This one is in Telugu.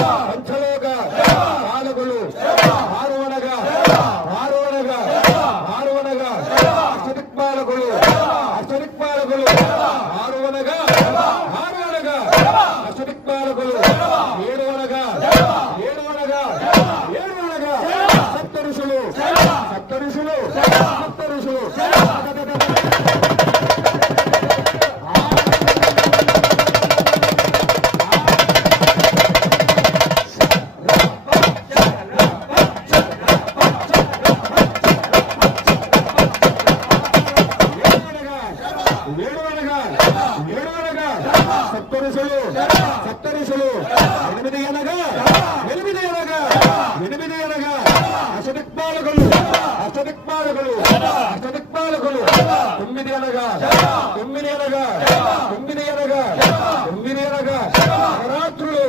పంచలోక పాలకులు ఆరువనగా అష్టదిక్పాలకులు ఆరువనగా అష్టదిక్పాలకులు ఏడువనగా సప్త ఋషులు సప్త ఋషులు ఎనిమిది అనగా అష్టదిక్పాలకులు తొమ్మిది అనగా నవరాత్రులు